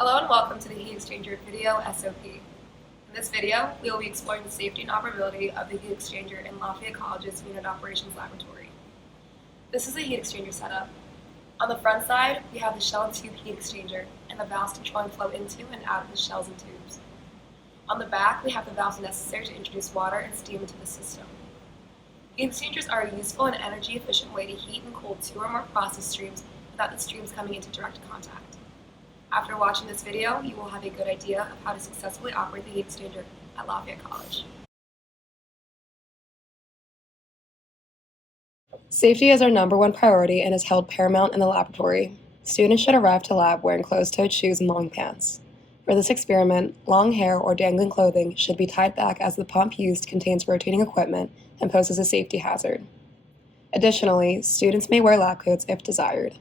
Hello and welcome to the heat exchanger video SOP. In this video, we will be exploring the safety and operability of the heat exchanger in Lafayette College's Unit Operations Laboratory. This is the heat exchanger setup. On the front side, we have the shell and tube heat exchanger and the valves controlling flow into and out of the shells and tubes. On the back, we have the valves necessary to introduce water and steam into the system. Heat exchangers are a useful and energy-efficient way to heat and cool two or more process streams without the streams coming into direct contact. After watching this video, you will have a good idea of how to successfully operate the heat exchanger at Lafayette College. Safety is our #1 priority and is held paramount in the laboratory. Students should arrive to lab wearing closed-toed shoes and long pants. For this experiment, long hair or dangling clothing should be tied back as the pump used contains rotating equipment and poses a safety hazard. Additionally, students may wear lab coats if desired.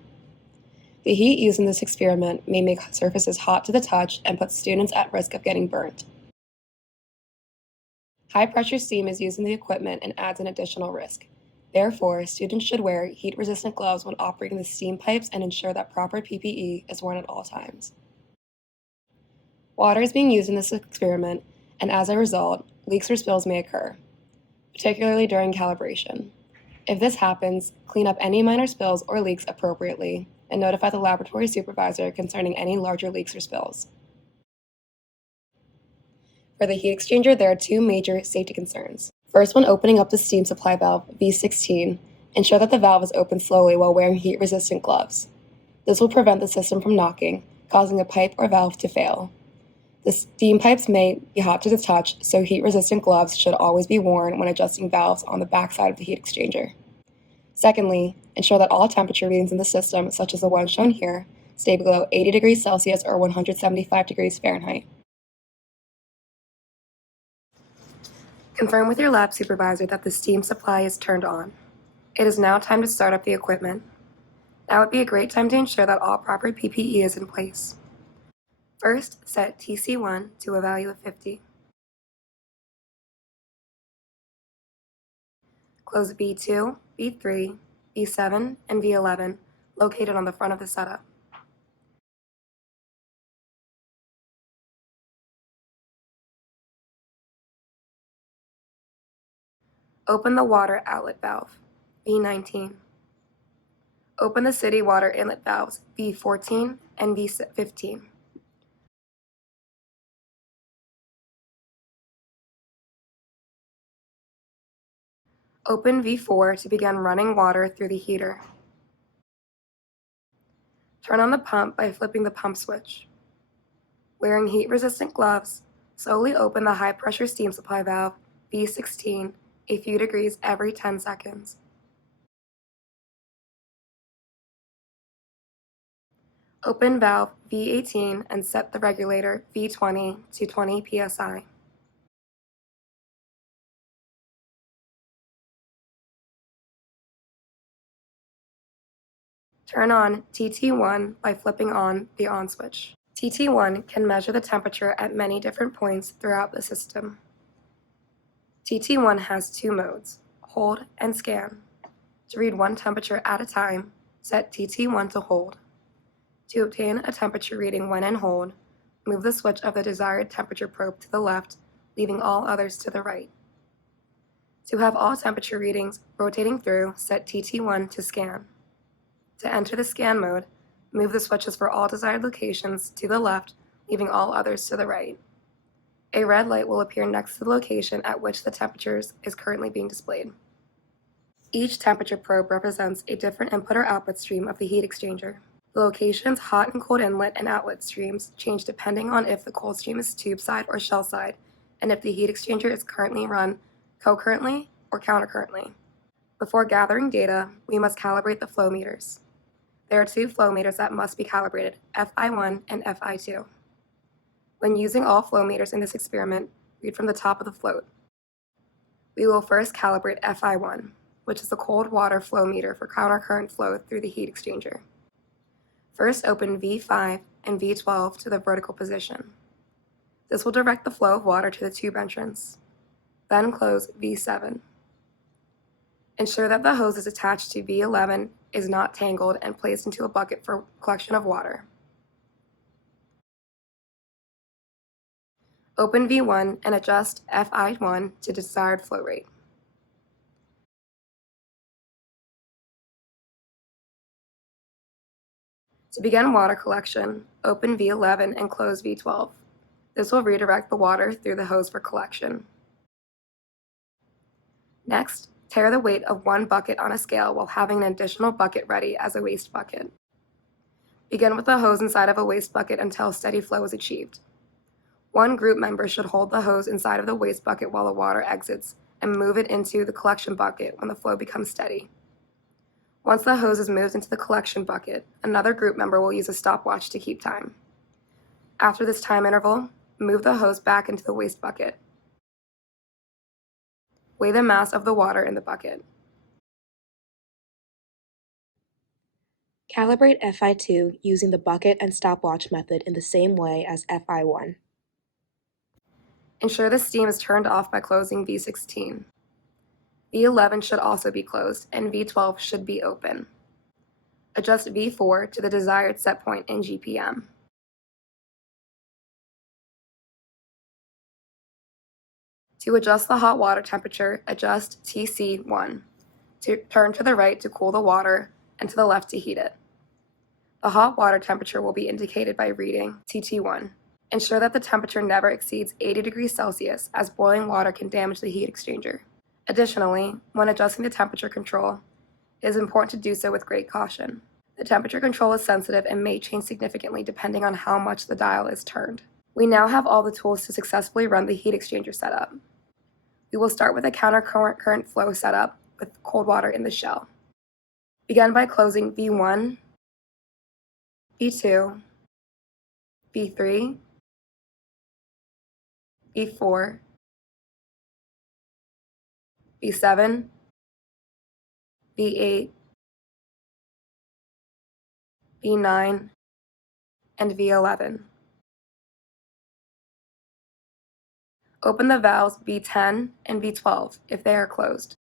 The heat used in this experiment may make surfaces hot to the touch and put students at risk of getting burnt. High-pressure steam is used in the equipment and adds an additional risk. Therefore, students should wear heat-resistant gloves when operating the steam pipes and ensure that proper PPE is worn at all times. Water is being used in this experiment, and as a result, leaks or spills may occur, particularly during calibration. If this happens, clean up any minor spills or leaks appropriately, and notify the laboratory supervisor concerning any larger leaks or spills. For the heat exchanger, there are two major safety concerns. First, when opening up the steam supply valve V16, ensure that the valve is opened slowly while wearing heat-resistant gloves. This will prevent the system from knocking, causing a pipe or valve to fail. The steam pipes may be hot to the touch, so heat-resistant gloves should always be worn when adjusting valves on the backside of the heat exchanger. Secondly, ensure that all temperature readings in the system, such as the one shown here, stay below 80 degrees Celsius or 175 degrees Fahrenheit. Confirm with your lab supervisor that the steam supply is turned on. It is now time to start up the equipment. Now would be a great time to ensure that all proper PPE is in place. First, set TC1 to a value of 50. Close B2, B3, B7, and B11, located on the front of the setup. Open the water outlet valve, B19. Open the city water inlet valves, B14 and B15. Open V4 to begin running water through the heater. Turn on the pump by flipping the pump switch. Wearing heat-resistant gloves, slowly open the high-pressure steam supply valve, V16, a few degrees every 10 seconds. Open valve V18 and set the regulator V20 to 20 psi. Turn on TT1 by flipping on the on switch. TT1 can measure the temperature at many different points throughout the system. TT1 has two modes, hold and scan. To read one temperature at a time, set TT1 to hold. To obtain a temperature reading when in hold, move the switch of the desired temperature probe to the left, leaving all others to the right. To have all temperature readings rotating through, set TT1 to scan. To enter the scan mode, move the switches for all desired locations to the left, leaving all others to the right. A red light will appear next to the location at which the temperature is currently being displayed. Each temperature probe represents a different input or output stream of the heat exchanger. The location's hot and cold inlet and outlet streams change depending on if the cold stream is tube side or shell side, and if the heat exchanger is currently run concurrently or countercurrently. Before gathering data, we must calibrate the flow meters. There are two flow meters that must be calibrated, FI1 and FI2. When using all flow meters in this experiment, read from the top of the float. We will first calibrate FI1, which is the cold water flow meter for countercurrent flow through the heat exchanger. First, open V5 and V12 to the vertical position. This will direct the flow of water to the tube entrance. Then close V7. Ensure that the hose is attached to V11 is not tangled and placed into a bucket for collection of water. Open V1 and adjust FI1 to desired flow rate. To begin water collection, open V11 and close V12. This will redirect the water through the hose for collection. Next, tare the weight of one bucket on a scale while having an additional bucket ready as a waste bucket. Begin with the hose inside of a waste bucket until steady flow is achieved. One group member should hold the hose inside of the waste bucket while the water exits and move it into the collection bucket when the flow becomes steady. Once the hose is moved into the collection bucket, another group member will use a stopwatch to keep time. After this time interval, move the hose back into the waste bucket. Weigh the mass of the water in the bucket. Calibrate FI2 using the bucket and stopwatch method in the same way as FI1. Ensure the steam is turned off by closing V16. V11 should also be closed, and V12 should be open. Adjust V4 to the desired set point in GPM. To adjust the hot water temperature, adjust TC1. Turn to the right to cool the water and to the left to heat it. The hot water temperature will be indicated by reading TT1. Ensure that the temperature never exceeds 80 degrees Celsius, as boiling water can damage the heat exchanger. Additionally, when adjusting the temperature control, it is important to do so with great caution. The temperature control is sensitive and may change significantly depending on how much the dial is turned. We now have all the tools to successfully run the heat exchanger setup. We will start with a counter-current flow setup with cold water in the shell. Begin by closing V1, V2, V3, V4, V7, V8, V9, and V11. Open the valves V10 and V12 if they are closed.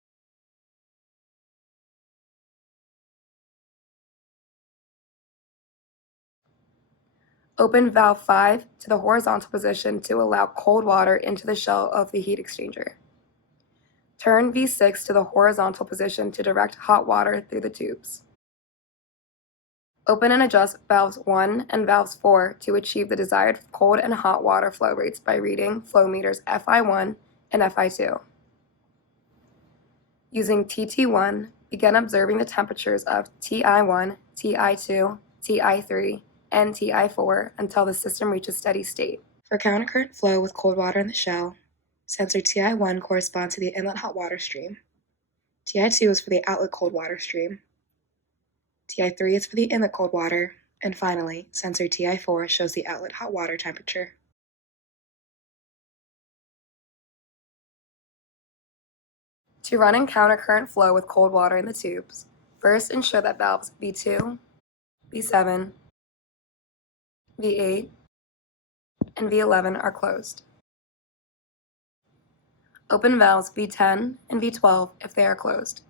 Open valve 5 to the horizontal position to allow cold water into the shell of the heat exchanger. Turn V6 to the horizontal position to direct hot water through the tubes. Open and adjust valves 1 and valves 4 to achieve the desired cold and hot water flow rates by reading flow meters FI1 and FI2. Using TT1, begin observing the temperatures of TI1, TI2, TI3, and TI4 until the system reaches steady state. For countercurrent flow with cold water in the shell, sensor TI1 corresponds to the inlet hot water stream. TI2 is for the outlet cold water stream. TI3 is for the inlet cold water, and finally, sensor TI4 shows the outlet hot water temperature. To run in countercurrent flow with cold water in the tubes, first ensure that valves V2, V7, V8, and V11 are closed. Open valves V10 and V12 if they are closed.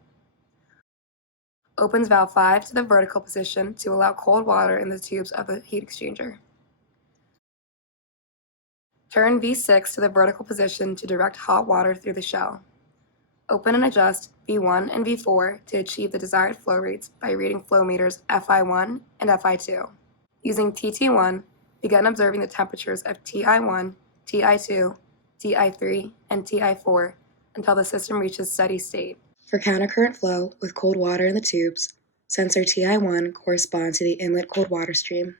Opens valve 5 to the vertical position to allow cold water in the tubes of the heat exchanger. Turn V6 to the vertical position to direct hot water through the shell. Open and adjust V1 and V4 to achieve the desired flow rates by reading flow meters FI1 and FI2. Using TT1, begin observing the temperatures of TI1, TI2, TI3, and TI4 until the system reaches steady state. For countercurrent flow with cold water in the tubes, sensor TI1 corresponds to the inlet cold water stream.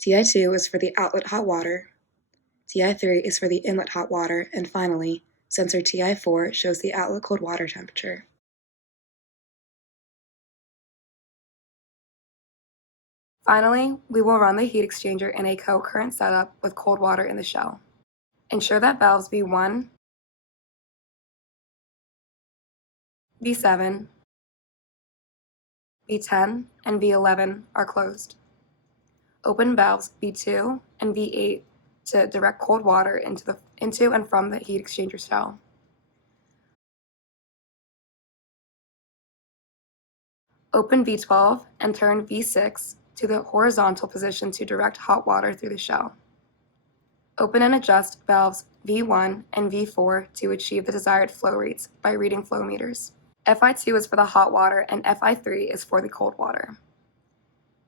TI2 is for the outlet hot water. TI3 is for the inlet hot water, and finally, sensor TI4 shows the outlet cold water temperature. Finally, we will run the heat exchanger in a co-current setup with cold water in the shell. Ensure that valves V1, V7, V10, and V11 are closed. Open valves V2 and V8 to direct cold water into and from the heat exchanger shell. Open V12 and turn V6 to the horizontal position to direct hot water through the shell. Open and adjust valves V1 and V4 to achieve the desired flow rates by reading flow meters. FI2 is for the hot water and FI3 is for the cold water.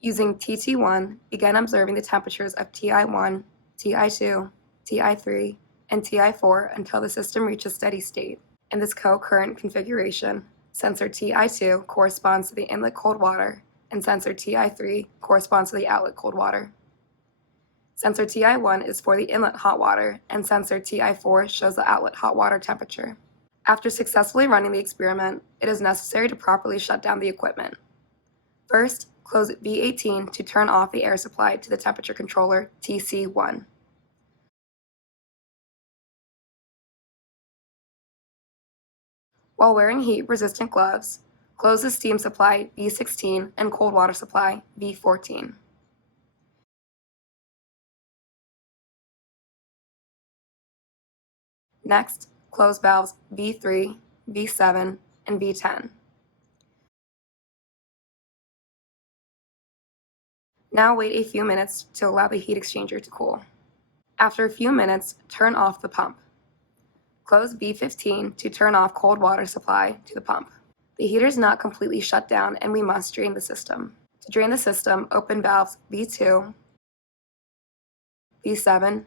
Using TT1, begin observing the temperatures of TI1, TI2, TI3, and TI4 until the system reaches steady state. In this co-current configuration, sensor TI2 corresponds to the inlet cold water and sensor TI3 corresponds to the outlet cold water. Sensor TI1 is for the inlet hot water and sensor TI4 shows the outlet hot water temperature. After successfully running the experiment, it is necessary to properly shut down the equipment. First, close V18 to turn off the air supply to the temperature controller TC1. While wearing heat-resistant gloves, close the steam supply V16 and cold water supply V14. Next, close valves V3, V7, and V10. Now wait a few minutes to allow the heat exchanger to cool. After a few minutes, turn off the pump. Close V15 to turn off cold water supply to the pump. The heater is not completely shut down and we must drain the system. To drain the system, open valves V2, V7,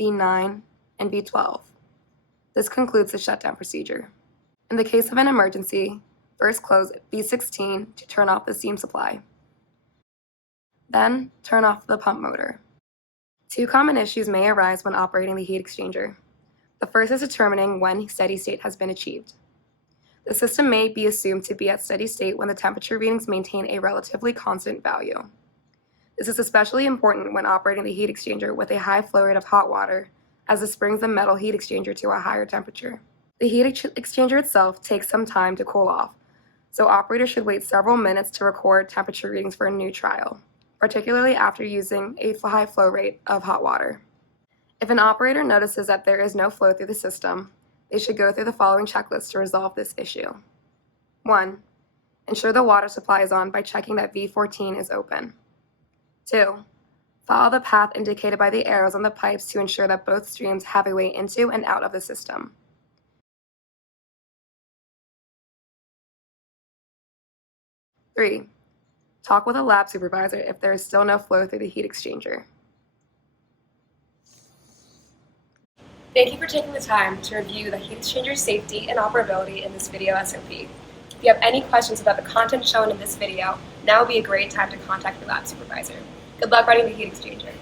V9, and V12. This concludes the shutdown procedure. In the case of an emergency, first close V16 to turn off the steam supply. Then, turn off the pump motor. Two common issues may arise when operating the heat exchanger. The first is determining when steady state has been achieved. The system may be assumed to be at steady state when the temperature readings maintain a relatively constant value. This is especially important when operating the heat exchanger with a high flow rate of hot water, as this brings the metal heat exchanger to a higher temperature. The heat exchanger itself takes some time to cool off, so operators should wait several minutes to record temperature readings for a new trial, particularly after using a high flow rate of hot water. If an operator notices that there is no flow through the system, they should go through the following checklist to resolve this issue. 1. Ensure the water supply is on by checking that V14 is open. 2. Follow the path indicated by the arrows on the pipes to ensure that both streams have a way into and out of the system. 3. Talk with a lab supervisor if there is still no flow through the heat exchanger. Thank you for taking the time to review the heat exchanger's safety and operability in this video SOP. If you have any questions about the content shown in this video, now would be a great time to contact your lab supervisor. Good luck running the heat exchanger.